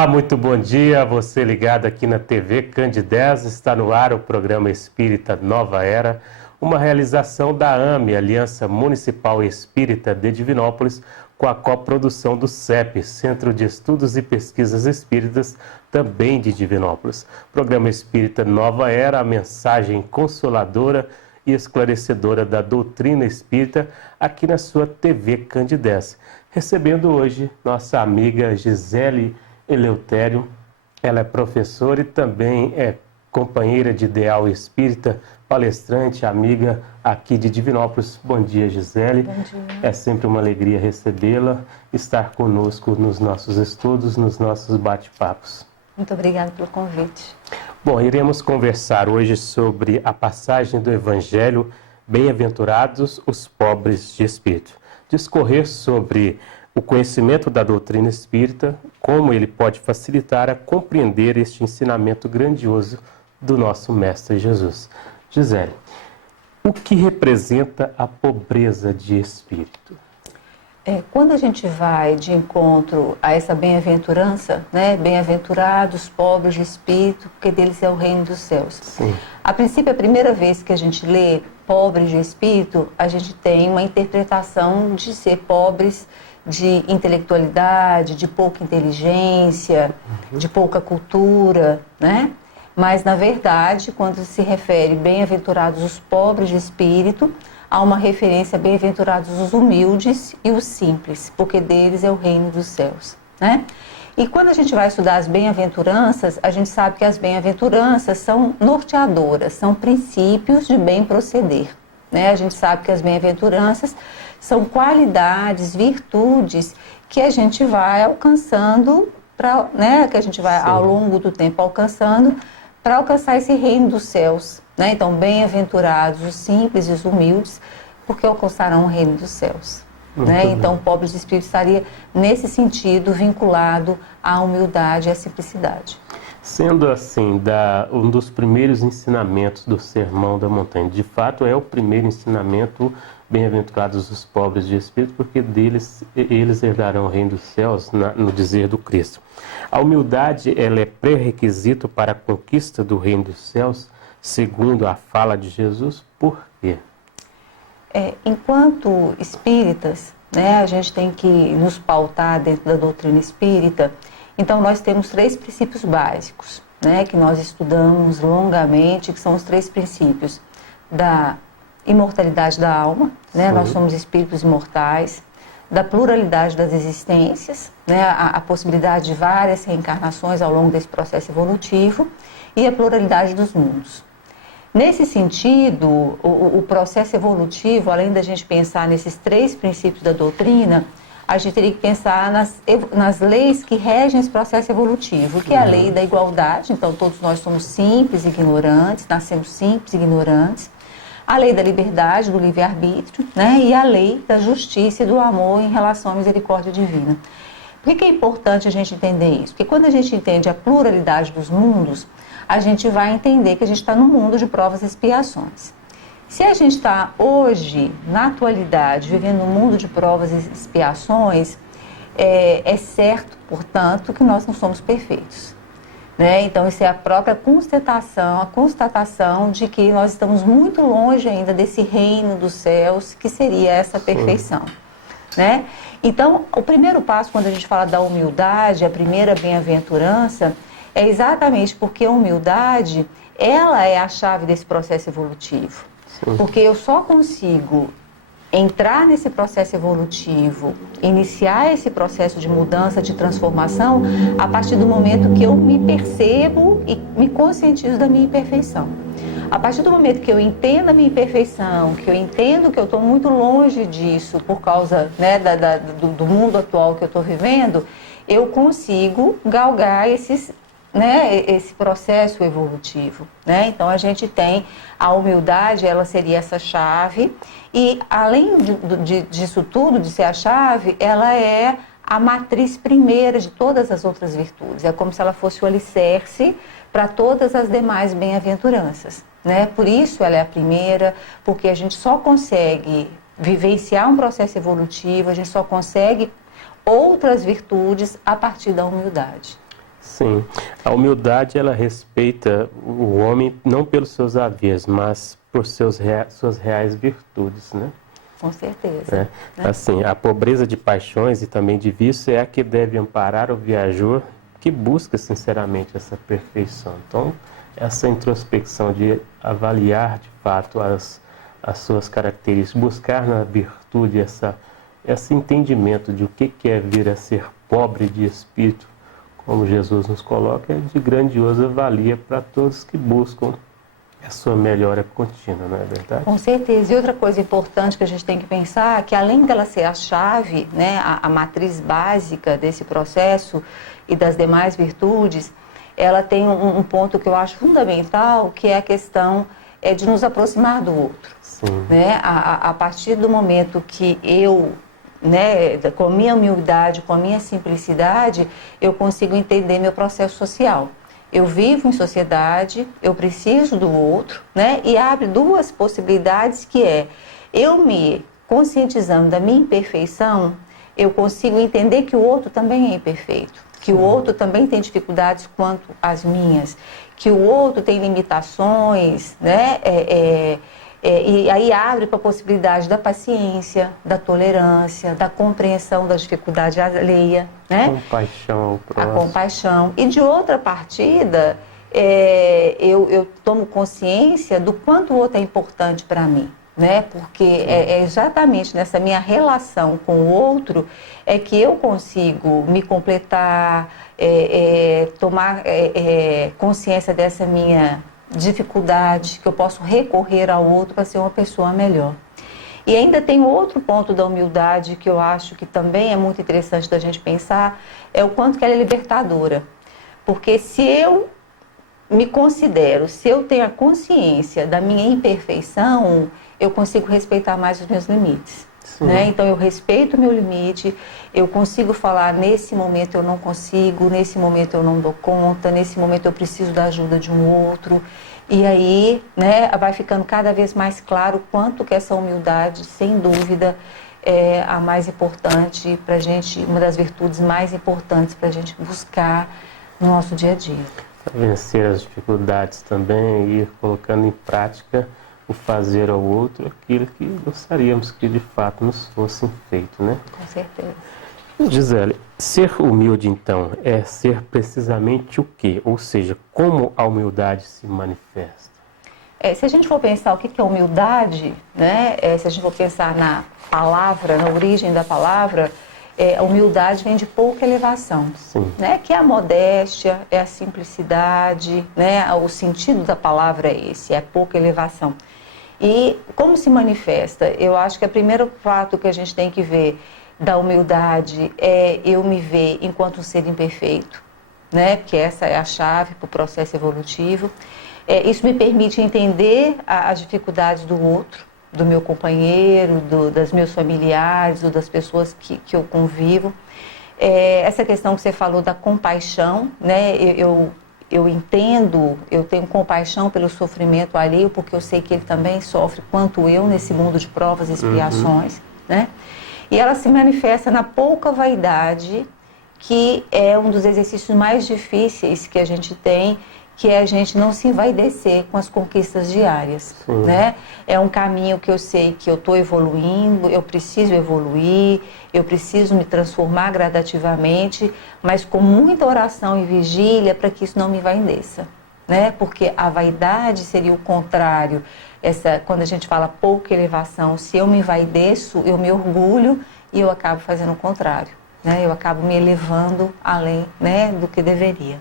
Olá, muito bom dia. Você ligado aqui na TV Candidez, está no ar o programa Espírita Nova Era, uma realização da AME, Aliança Municipal Espírita de Divinópolis, com a coprodução do CEP, Centro de Estudos e Pesquisas Espíritas, também de Divinópolis. Programa Espírita Nova Era, a mensagem consoladora e esclarecedora da doutrina espírita aqui na sua TV Candidez. Recebendo hoje nossa amiga Gisele Eleutério. Ela é professora e também é companheira de ideal espírita, palestrante, amiga aqui de Divinópolis. Bom dia, Gisele. Bom dia. É sempre uma alegria recebê-la, estar conosco nos nossos estudos, nos nossos bate-papos. Muito obrigada pelo convite. Bom, iremos conversar hoje sobre a passagem do Evangelho Bem-aventurados os pobres de espírito. Discorrer sobre o conhecimento da doutrina espírita, como ele pode facilitar a compreender este ensinamento grandioso do nosso Mestre Jesus. Gisele, o que representa a pobreza de espírito? Quando a gente vai de encontro a essa bem-aventurança, né? Bem-aventurados, pobres de espírito, porque deles é o reino dos céus. Sim. A princípio, a primeira vez que a gente lê pobres de espírito, a gente tem uma interpretação de ser pobres de intelectualidade, de pouca inteligência, de pouca cultura, né? Mas, na verdade, quando se refere bem-aventurados os pobres de espírito, há uma referência a bem-aventurados os humildes e os simples, porque deles é o reino dos céus, né? E quando a gente vai estudar as bem-aventuranças, a gente sabe que as bem-aventuranças são norteadoras, são princípios de bem proceder, né? A gente sabe que as bem-aventuranças são qualidades, virtudes que a gente vai alcançando, né? Que a gente vai ao longo do tempo alcançando para alcançar esse reino dos céus, né? Então, bem-aventurados os simples e os humildes, porque alcançarão o reino dos céus. Né? Então, pobres de espírito estaria, nesse sentido, vinculado à humildade e à simplicidade. Sendo assim, um dos primeiros ensinamentos do Sermão da Montanha, de fato é o primeiro ensinamento, bem-aventurados os pobres de espírito, porque deles eles herdarão o reino dos céus, no dizer do Cristo. A humildade, ela é pré-requisito para a conquista do reino dos céus, segundo a fala de Jesus. Por quê? Enquanto espíritas, né, a gente tem que nos pautar dentro da doutrina espírita. Então, nós temos 3 princípios básicos, né, que nós estudamos longamente, que são os 3 princípios da imortalidade da alma, né, nós somos espíritos imortais, da pluralidade das existências, né, a possibilidade de várias reencarnações ao longo desse processo evolutivo, e a pluralidade dos mundos. Nesse sentido, o processo evolutivo, além da gente pensar nesses 3 princípios da doutrina, a gente teria que pensar nas leis que regem esse processo evolutivo, que é a lei da igualdade. Então, todos nós somos simples e ignorantes, nascemos simples e ignorantes. A lei da liberdade, do livre-arbítrio, né? E a lei da justiça e do amor em relação à misericórdia divina. Por que é importante a gente entender isso? Porque quando a gente entende a pluralidade dos mundos, a gente vai entender que a gente está num mundo de provas e expiações. Se a gente está hoje, na atualidade, vivendo num mundo de provas e expiações, é certo, portanto, que nós não somos perfeitos, né? Então, isso é a própria constatação de que nós estamos muito longe ainda desse reino dos céus, que seria essa perfeição, né? Então, o primeiro passo, quando a gente fala da humildade, a primeira bem-aventurança, é exatamente porque a humildade, ela é a chave desse processo evolutivo. Sim. Porque eu só consigo entrar nesse processo evolutivo, iniciar esse processo de mudança, de transformação, a partir do momento que eu me percebo e me conscientizo da minha imperfeição. A partir do momento que eu entendo a minha imperfeição, que eu entendo que eu estou muito longe disso por causa, né, do mundo atual que eu estou vivendo, eu consigo galgar esse processo evolutivo, né? Então, a gente tem a humildade, ela seria essa chave, e além disso tudo, de ser a chave, ela é a matriz primeira de todas as outras virtudes. É como se ela fosse o alicerce para todas as demais bem-aventuranças, né? Por isso ela é a primeira, porque a gente só consegue vivenciar um processo evolutivo, a gente só consegue outras virtudes a partir da humildade. Sim, a humildade ela respeita o homem não pelos seus haveres, mas por suas reais virtudes, né? Com certeza. Né? Assim, a pobreza de paixões e também de vício é a que deve amparar o viajor que busca sinceramente essa perfeição. Então, essa introspecção de avaliar de fato as suas características, buscar na virtude esse entendimento de o que é vir a ser pobre de espírito, como Jesus nos coloca, é de grandiosa valia para todos que buscam a sua melhora contínua, não é verdade? Com certeza. E outra coisa importante que a gente tem que pensar é que, além dela ser a chave, né, a matriz básica desse processo e das demais virtudes, ela tem um ponto que eu acho fundamental, que é a questão de nos aproximar do outro. Sim. Né? A partir do momento que eu, né, com a minha humildade, com a minha simplicidade, eu consigo entender meu processo social. Eu vivo em sociedade, eu preciso do outro, né? E abre duas possibilidades, que é eu me conscientizando da minha imperfeição, eu consigo entender que o outro também é imperfeito, que o outro também tem dificuldades quanto às minhas, que o outro tem limitações, né? E aí abre para a possibilidade da paciência, da tolerância, da compreensão da dificuldade alheia, né? Compaixão ao próximo. A compaixão. E de outra partida, eu tomo consciência do quanto o outro é importante para mim, né? Porque é exatamente nessa minha relação com o outro é que eu consigo me completar, tomar consciência dessa minha dificuldade, que eu posso recorrer ao outro para ser uma pessoa melhor. E ainda tem outro ponto da humildade que eu acho que também é muito interessante da gente pensar, é o quanto que ela é libertadora. Porque se eu me considero, se eu tenho a consciência da minha imperfeição, eu consigo respeitar mais os meus limites. Né? Então eu respeito o meu limite, eu consigo falar, nesse momento eu não consigo, nesse momento eu não dou conta, nesse momento eu preciso da ajuda de um outro. E aí, né, vai ficando cada vez mais claro o quanto que essa humildade, sem dúvida, é a mais importante para a gente, uma das virtudes mais importantes para a gente buscar no nosso dia a dia. Para vencer as dificuldades também e ir colocando em prática o fazer ao outro aquilo que gostaríamos que de fato nos fosse feito, né? Com certeza. Gisele, ser humilde então é ser precisamente o quê? Ou seja, como a humildade se manifesta? Se a gente for pensar o que é humildade, né? Se a gente for pensar na palavra, na origem da palavra, a humildade vem de pouca elevação, né? Que é a modéstia, é a simplicidade, né? O sentido da palavra é esse, é pouca elevação. E como se manifesta? Eu acho que o primeiro fato que a gente tem que ver da humildade é eu me ver enquanto um ser imperfeito, né? Porque essa é a chave para o processo evolutivo. Isso me permite entender as dificuldades do outro, do meu companheiro, das meus familiares ou das pessoas que eu convivo. Essa questão que você falou da compaixão, né? Eu entendo, eu tenho compaixão pelo sofrimento alheio, porque eu sei que ele também sofre quanto eu nesse mundo de provas e expiações, né? E ela se manifesta na pouca vaidade, que é um dos exercícios mais difíceis que a gente tem, que é a gente não se envaidecer com as conquistas diárias, né? É um caminho que eu sei que eu estou evoluindo, eu preciso evoluir, eu preciso me transformar gradativamente, mas com muita oração e vigília para que isso não me envaideça, né? Porque a vaidade seria o contrário. Quando a gente fala pouca elevação, se eu me envaideço, eu me orgulho e eu acabo fazendo o contrário, né? Eu acabo me elevando além, né, do que deveria.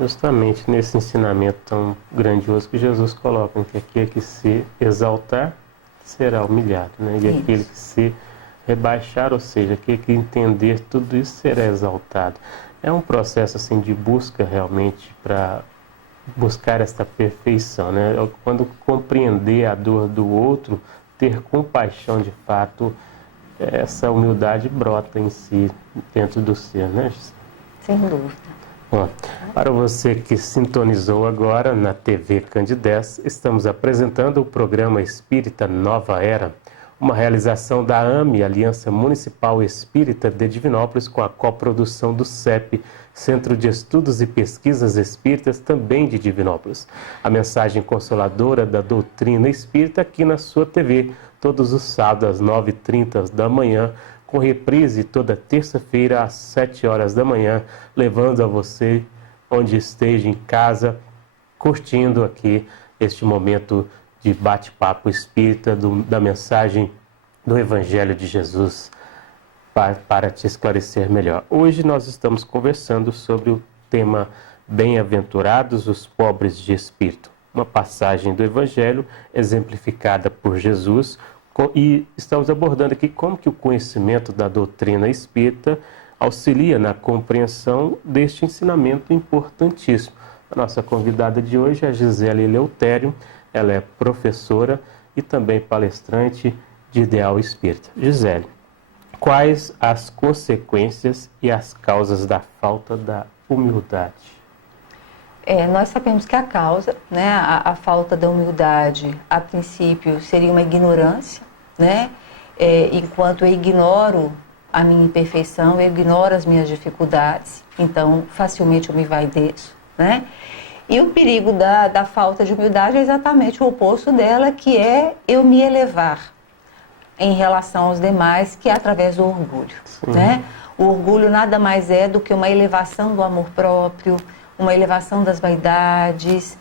Justamente nesse ensinamento tão grandioso que Jesus coloca, que aquele que se exaltar será humilhado, né? E aquele que se rebaixar, ou seja, aquele que entender tudo isso será exaltado. É um processo assim de busca realmente para buscar esta perfeição, né? Quando compreender a dor do outro, ter compaixão de fato, essa humildade brota em si, dentro do ser, né? Sem dúvida. Bom, para você que sintonizou agora na TV Candidez, estamos apresentando o programa Espírita Nova Era, uma realização da AME, Aliança Municipal Espírita de Divinópolis, com a coprodução do CEP, Centro de Estudos e Pesquisas Espíritas, também de Divinópolis. A mensagem consoladora da doutrina espírita aqui na sua TV, todos os sábados às 9h30 da manhã, com reprise toda terça-feira às 7 horas da manhã, levando a você, onde esteja em casa, curtindo aqui este momento de bate-papo espírita da mensagem do Evangelho de Jesus para te esclarecer melhor. Hoje nós estamos conversando sobre o tema Bem-aventurados os pobres de espírito, uma passagem do Evangelho exemplificada por Jesus, e estamos abordando aqui como que o conhecimento da doutrina espírita auxilia na compreensão deste ensinamento importantíssimo. A nossa convidada de hoje é a Gisele Eleutério. Ela é professora e também palestrante de Ideal Espírita. Gisele, quais as consequências e as causas da falta da humildade? Nós sabemos que a causa, né, a falta da humildade, a princípio, seria uma ignorância, né? Enquanto eu ignoro a minha imperfeição, eu ignoro as minhas dificuldades, então facilmente eu me vaideço, né? E o perigo da falta de humildade é exatamente o oposto dela, que é eu me elevar em relação aos demais, que é através do orgulho, né? O orgulho nada mais é do que uma elevação do amor próprio, uma elevação das vaidades,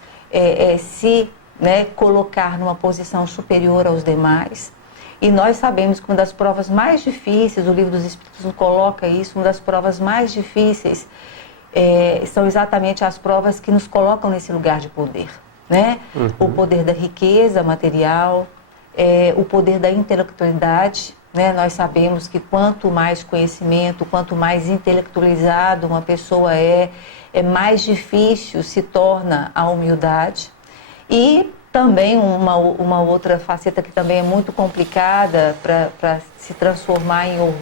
se, né, colocar numa posição superior aos demais. E nós sabemos que uma das provas mais difíceis, o Livro dos Espíritos nos coloca isso, uma das provas mais difíceis são exatamente as provas que nos colocam nesse lugar de poder, né? O poder da riqueza material, o poder da intelectualidade, né? Nós sabemos que quanto mais conhecimento, quanto mais intelectualizado uma pessoa mais difícil se torna a humildade. E também uma outra faceta que também é muito complicada para se transformar em orgulho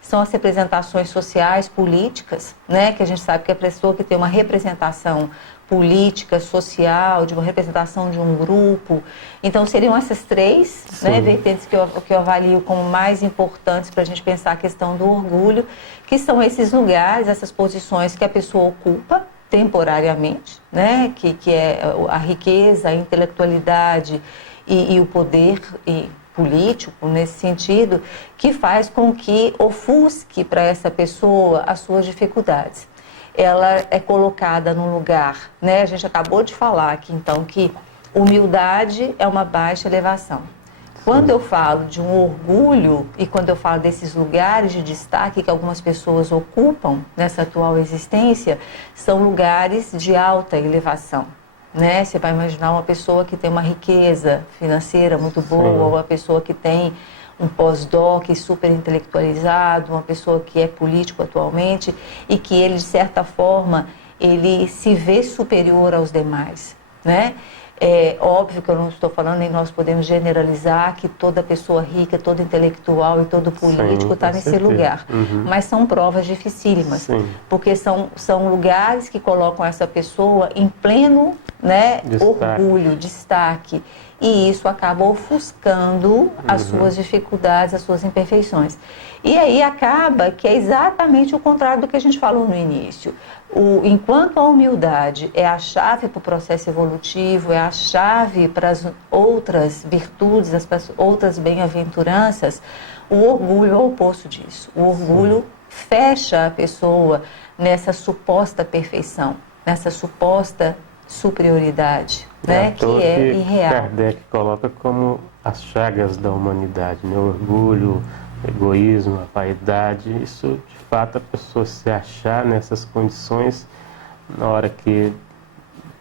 são as representações sociais, políticas, né? Que a gente sabe que a pessoa que tem uma representação política, social, de uma representação de um grupo. Então, seriam essas três, né, vertentes que eu avalio como mais importantes para a gente pensar a questão do orgulho, que são esses lugares, essas posições que a pessoa ocupa temporariamente, né, que é a riqueza, a intelectualidade e o poder político, nesse sentido, que faz com que ofusque para essa pessoa as suas dificuldades. Ela é colocada num lugar, né? A gente acabou de falar aqui, então, que humildade é uma baixa elevação. Quando eu falo de um orgulho e quando eu falo desses lugares de destaque que algumas pessoas ocupam nessa atual existência, são lugares de alta elevação, né? Você vai imaginar uma pessoa que tem uma riqueza financeira muito boa, ou uma pessoa que tem um pós-doc super intelectualizado, uma pessoa que é político atualmente e que ele, de certa forma, ele se vê superior aos demais, né? É óbvio que eu não estou falando, nem nós podemos generalizar que toda pessoa rica, todo intelectual e todo político está nesse lugar. Mas são provas dificílimas, porque são lugares que colocam essa pessoa em pleno, né, orgulho, destaque. E isso acaba ofuscando as suas dificuldades, as suas imperfeições. E aí acaba que é exatamente o contrário do que a gente falou no início. Enquanto a humildade é a chave para o processo evolutivo, é a chave para as outras virtudes, as outras bem-aventuranças, o orgulho é o oposto disso. O orgulho fecha a pessoa nessa suposta perfeição, nessa suposta superioridade, né, que é irreal. Kardec coloca como as chagas da humanidade, né? O orgulho, o egoísmo, a vaidade. Isso, de fato, a pessoa se achar nessas condições, na hora que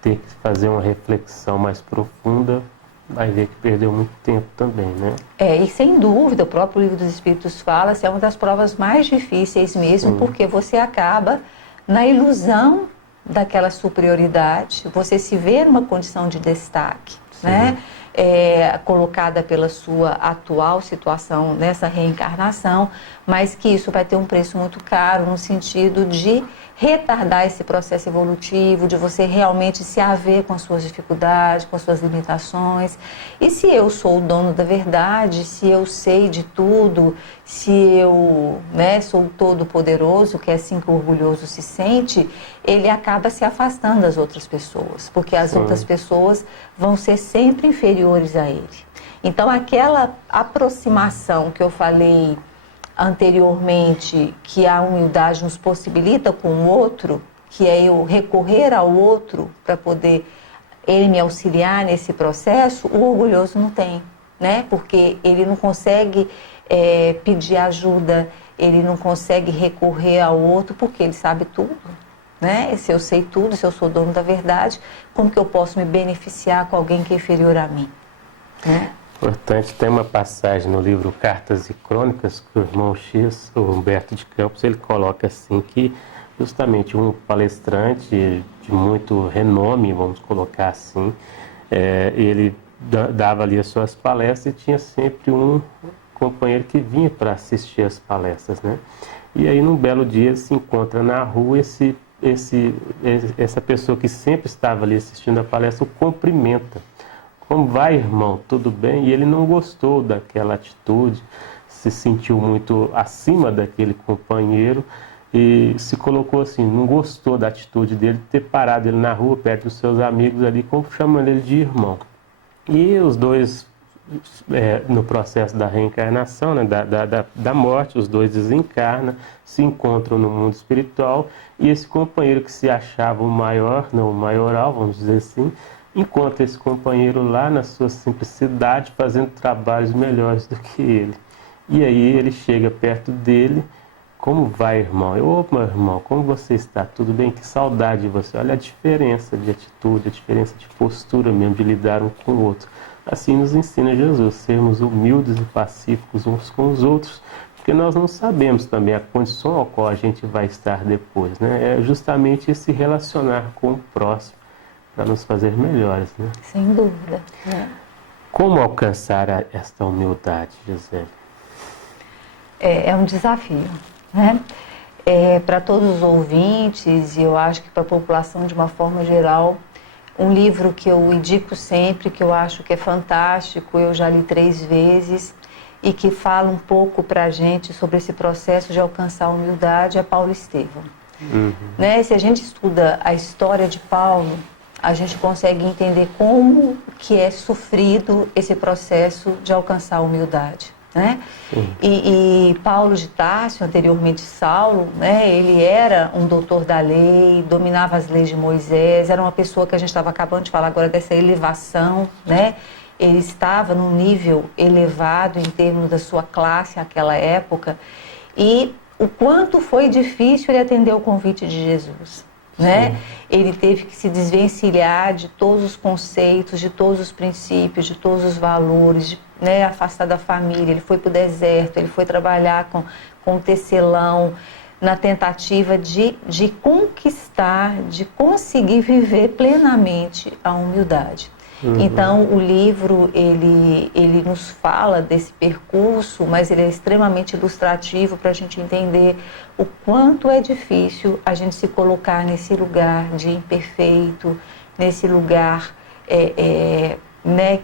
ter que fazer uma reflexão mais profunda, vai ver que perdeu muito tempo também, né? E sem dúvida, o próprio Livro dos Espíritos fala, é uma das provas mais difíceis mesmo, porque você acaba na ilusão daquela superioridade, você se vê numa condição de destaque, né? Colocada pela sua atual situação nessa reencarnação, mas que isso vai ter um preço muito caro no sentido de retardar esse processo evolutivo, de você realmente se haver com as suas dificuldades, com as suas limitações. E se eu sou o dono da verdade, se eu sei de tudo, se eu, né, sou todo poderoso, que é assim que o orgulhoso se sente, ele acaba se afastando das outras pessoas, porque as outras pessoas vão ser sempre inferiores a ele. Então aquela aproximação que eu falei anteriormente, que a humildade nos possibilita com o outro, que é eu recorrer ao outro para poder ele me auxiliar nesse processo, o orgulhoso não tem, né? Porque ele não consegue pedir ajuda, ele não consegue recorrer ao outro, porque ele sabe tudo, né? Se eu sei tudo, se eu sou dono da verdade, como que eu posso me beneficiar com alguém que é inferior a mim, né? Importante, tem uma passagem no livro Cartas e Crônicas que o irmão X, o Humberto de Campos, ele coloca assim que justamente um palestrante de muito renome, vamos colocar assim, ele dava ali as suas palestras e tinha sempre um companheiro que vinha para assistir as palestras, né? E aí num belo dia se encontra na rua essa pessoa que sempre estava ali assistindo a palestra o cumprimenta. Como vai, irmão? Tudo bem? E ele não gostou daquela atitude, se sentiu muito acima daquele companheiro e se colocou assim, não gostou da atitude dele, de ter parado ele na rua, perto dos seus amigos ali, chamando ele de irmão. E os dois, no processo da reencarnação, né, da morte, os dois desencarnam, se encontram no mundo espiritual e esse companheiro que se achava o maior, não o maioral, vamos dizer assim, encontra esse companheiro lá na sua simplicidade, fazendo trabalhos melhores do que ele. E aí ele chega perto dele, como vai, irmão? Opa, irmão, como você está? Tudo bem? Que saudade de você. Olha a diferença de atitude, a diferença de postura mesmo, de lidar um com o outro. Assim nos ensina Jesus, sermos humildes e pacíficos uns com os outros, porque nós não sabemos também a condição ao qual a gente vai estar depois, né? É justamente esse relacionar com o próximo, para nos fazer melhores, né? Sem dúvida, né? Como alcançar esta humildade, Gisele? É um desafio, né? Para todos os ouvintes, e eu acho que para a população de uma forma geral, um livro que eu indico sempre, que eu acho que é fantástico, eu já li 3 vezes, e que fala um pouco para a gente sobre esse processo de alcançar a humildade, é Paulo Estevão. Né? Se a gente estuda a história de Paulo, a gente consegue entender como que é sofrido esse processo de alcançar a humildade, né? E Paulo de Tarso, anteriormente Saulo, né? Ele era um doutor da lei, dominava as leis de Moisés, era uma pessoa que a gente estava acabando de falar agora dessa elevação, né? Ele estava num nível elevado em termos da sua classe naquela época e o quanto foi difícil ele atender o convite de Jesus. Né? Ele teve que se desvencilhar de todos os conceitos, de todos os princípios, de todos os valores, né? Afastar da família. Ele foi para o deserto, ele foi trabalhar com o tecelão, na tentativa de conquistar, de conseguir viver plenamente a humildade. Então, o livro, ele nos fala desse percurso, mas ele é extremamente ilustrativo para a gente entender o quanto é difícil a gente se colocar nesse lugar de imperfeito, nesse lugar né,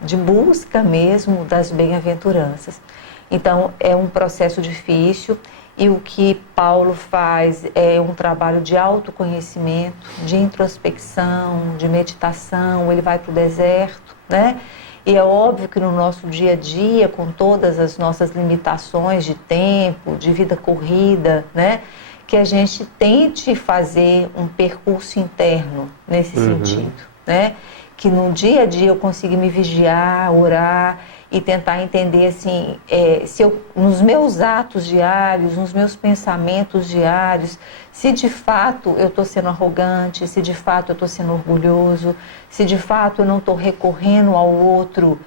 de busca mesmo das bem-aventuranças. Então, é um processo difícil. E o que Paulo faz é um trabalho de autoconhecimento, de introspecção, de meditação. Ele vai para o deserto, né? E é óbvio que no nosso dia a dia, com todas as nossas limitações de tempo, de vida corrida, né? Que a gente tente fazer um percurso interno nesse sentido, né? Que no dia a dia eu consiga me vigiar, orar e tentar entender assim, se eu, nos meus atos diários, nos meus pensamentos diários, se de fato eu estou sendo arrogante, se de fato eu estou sendo orgulhoso, se de fato eu não estou recorrendo ao outro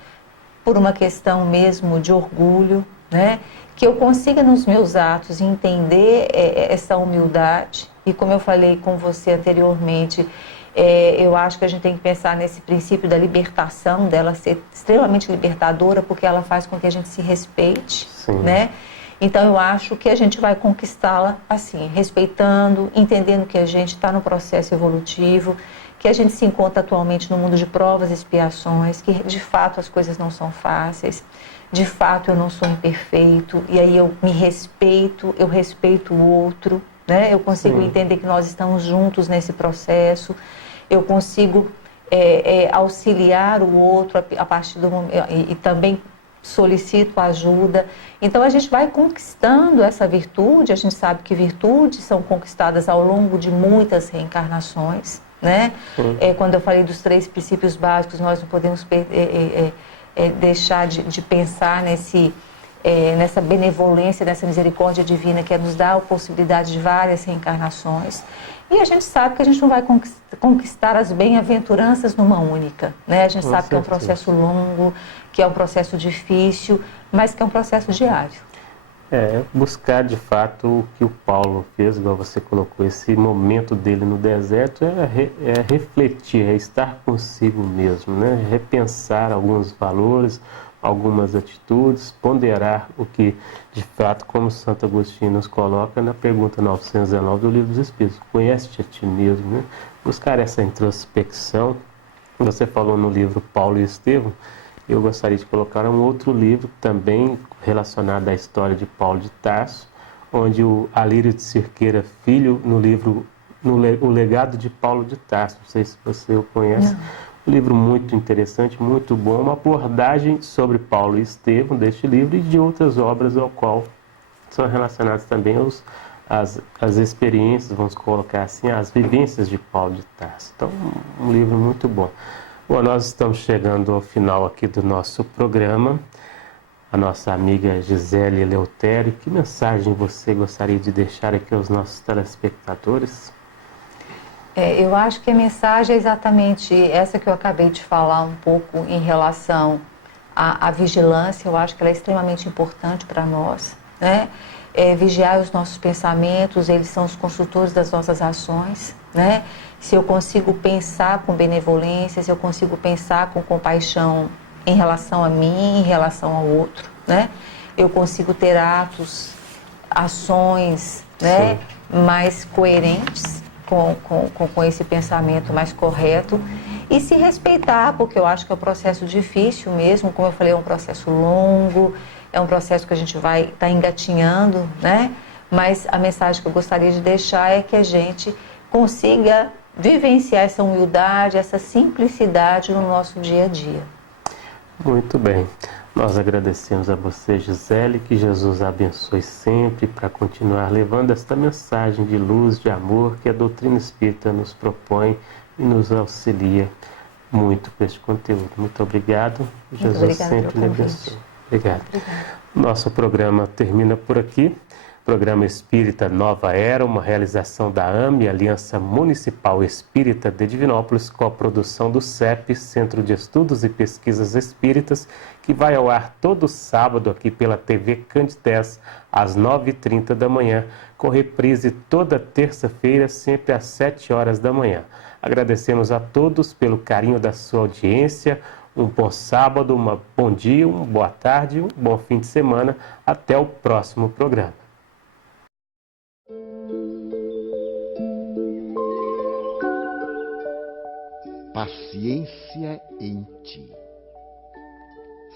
por uma questão mesmo de orgulho, né? Que eu consiga nos meus atos entender essa humildade. E como eu falei com você anteriormente, eu acho que a gente tem que pensar nesse princípio da libertação, dela ser extremamente libertadora, porque ela faz com que a gente se respeite, né? Então eu acho que a gente vai conquistá-la assim, respeitando, entendendo que a gente está no processo evolutivo, que a gente se encontra atualmente no mundo de provas e expiações, que de fato as coisas não são fáceis, de fato eu não sou imperfeito, e aí eu me respeito, eu respeito o outro, né? Eu consigo entender que nós estamos juntos nesse processo, eu consigo auxiliar o outro a partir do momento, e também solicito ajuda. Então a gente vai conquistando essa virtude, a gente sabe que virtudes são conquistadas ao longo de muitas reencarnações, né? Quando eu falei dos 3 princípios básicos, nós não podemos deixar de pensar nessa benevolência, nessa misericórdia divina que nos dá a possibilidade de várias reencarnações. E a gente sabe que a gente não vai conquistar as bem-aventuranças numa única, né? A gente sabe que é um processo longo, que é um processo difícil, mas que é um processo diário. Buscar de fato o que o Paulo fez, igual você colocou, esse momento dele no deserto é refletir, é estar consigo mesmo, né? Repensar alguns valores, algumas atitudes, ponderar o que de fato, como Santo Agostinho nos coloca na pergunta 919 do Livro dos Espíritos, conhece-te a ti mesmo, né? Buscar essa introspecção. Você falou no livro Paulo e Estevão, eu gostaria de colocar um outro livro também relacionado à história de Paulo de Tarso, onde o Alírio de Cirqueira Filho, no livro O Legado de Paulo de Tarso, não sei se você o conhece, um livro muito interessante, muito bom, uma abordagem sobre Paulo e Estevão deste livro e de outras obras ao qual são relacionadas também as experiências, vamos colocar assim, as vivências de Paulo de Tarso. Então, um livro muito bom. Bom, nós estamos chegando ao final aqui do nosso programa. A nossa amiga Gisele Eleutério, que mensagem você gostaria de deixar aqui aos nossos telespectadores? Eu acho que a mensagem é exatamente essa que eu acabei de falar um pouco em relação à vigilância. Eu acho que ela é extremamente importante para nós, né? Vigiar os nossos pensamentos, eles são os construtores das nossas ações, né? Se eu consigo pensar com benevolência, se eu consigo pensar com compaixão em relação a mim, em relação ao outro, né? Eu consigo ter ações, né, mais coerentes com esse pensamento mais correto e se respeitar, porque eu acho que é um processo difícil mesmo, como eu falei, é um processo longo, é um processo que a gente vai estar engatinhando, né? Mas a mensagem que eu gostaria de deixar é que a gente consiga vivenciar essa humildade, essa simplicidade no nosso dia a dia. Muito bem. Nós agradecemos a você, Gisele, que Jesus a abençoe sempre para continuar levando esta mensagem de luz, de amor que a doutrina espírita nos propõe e nos auxilia muito com este conteúdo. Muito obrigado. Jesus sempre lhe abençoe. Obrigado. Nosso programa termina por aqui. Programa Espírita Nova Era, uma realização da AME, Aliança Municipal Espírita de Divinópolis, com a produção do CEP, Centro de Estudos e Pesquisas Espíritas, que vai ao ar todo sábado aqui pela TV Candidez, às 9h30 da manhã, com reprise toda terça-feira, sempre às 7 horas da manhã. Agradecemos a todos pelo carinho da sua audiência. Um bom sábado, um bom dia, uma boa tarde, um bom fim de semana. Até o próximo programa. Paciência em ti.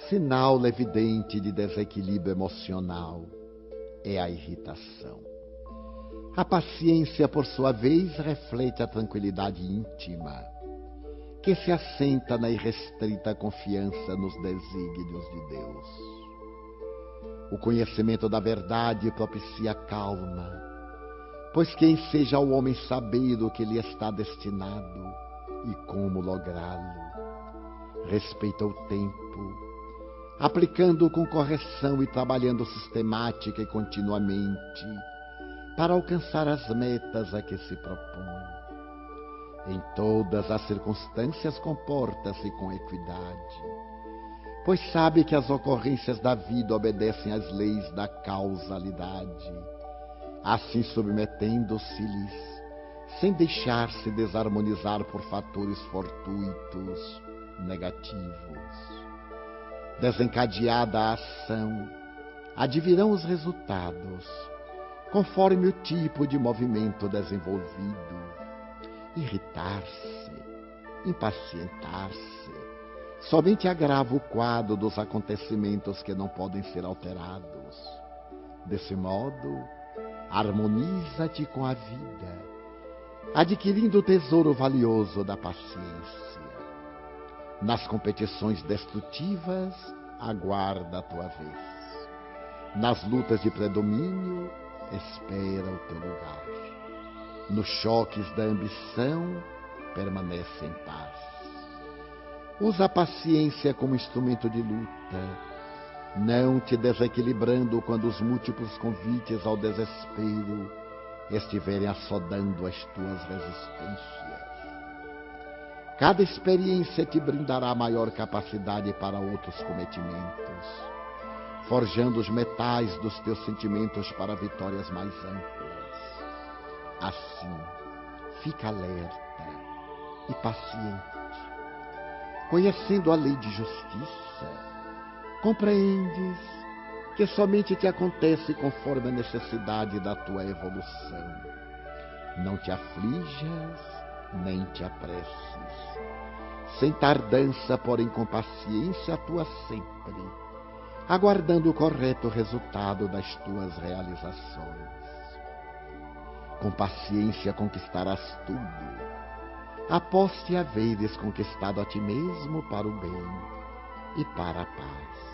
Sinal evidente de desequilíbrio emocional é a irritação. A paciência, por sua vez, reflete a tranquilidade íntima, que se assenta na irrestrita confiança nos desígnios de Deus. O conhecimento da verdade propicia calma, pois quem seja o homem saber o que lhe está destinado e como lográ-lo. Respeita o tempo, aplicando-o com correção e trabalhando sistemática e continuamente para alcançar as metas a que se propõe. Em todas as circunstâncias comporta-se com equidade, pois sabe que as ocorrências da vida obedecem às leis da causalidade, assim submetendo-se-lhes, sem deixar-se desarmonizar por fatores fortuitos, negativos. Desencadeada a ação, advirão os resultados, conforme o tipo de movimento desenvolvido. Irritar-se, impacientar-se, somente agrava o quadro dos acontecimentos que não podem ser alterados. Desse modo, harmoniza-te com a vida, adquirindo o tesouro valioso da paciência. Nas competições destrutivas, aguarda a tua vez. Nas lutas de predomínio, espera o teu lugar. Nos choques da ambição, permanece em paz. Usa a paciência como instrumento de luta, não te desequilibrando quando os múltiplos convites ao desespero estiverem assodando as tuas resistências. Cada experiência te brindará maior capacidade para outros cometimentos, forjando os metais dos teus sentimentos para vitórias mais amplas. Assim, fica alerta e paciente. Conhecendo a lei de justiça, compreendes que somente te acontece conforme a necessidade da tua evolução. Não te aflijas, nem te apresses. Sem tardança, porém com paciência, atua sempre, aguardando o correto resultado das tuas realizações. Com paciência conquistarás tudo, após te haveres conquistado a ti mesmo para o bem e para a paz.